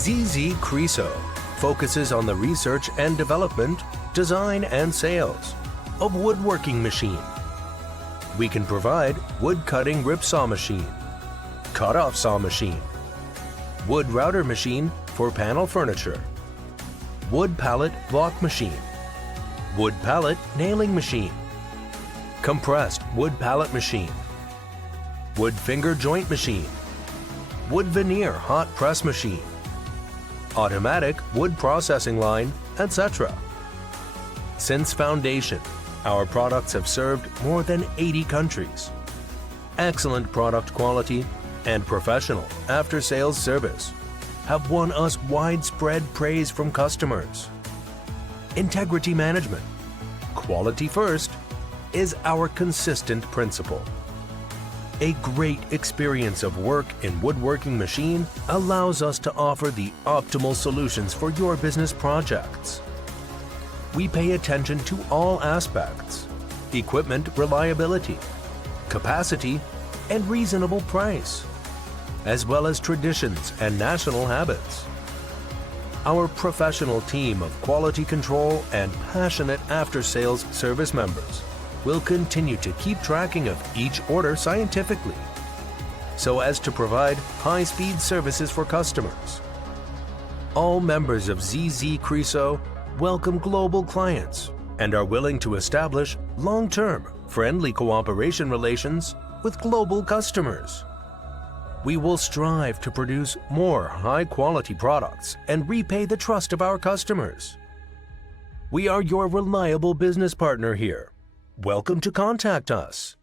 ZZ Creosote focuses on the research and development, design and sales of woodworking machine. We can provide wood cutting ripsaw machine, cut-off saw machine, wood router machine for panel furniture, wood pallet block machine, wood pallet nailing machine, compressed wood pallet machine, wood finger joint machine, wood veneer hot press machine, automatic wood processing line, etc. Since foundation, our products have served more than 80 countries. Excellent product quality and professional after-sales service have won us widespread praise from customers. Integrity management, quality first, is our consistent principle. A great experience of work in woodworking machine allows us to offer the optimal solutions for your business projects. We pay attention to all aspects: equipment reliability, capacity, and reasonable price, as well as traditions and national habits. Our professional team of quality control and passionate after-sales service members will continue to keep tracking of each order scientifically, so as to provide high-speed services for customers. All members of ZZ Creosote welcome global clients and are willing to establish long-term, friendly cooperation relations with global customers. We will strive to produce more high-quality products and repay the trust of our customers. We are your reliable business partner here. Welcome to contact us.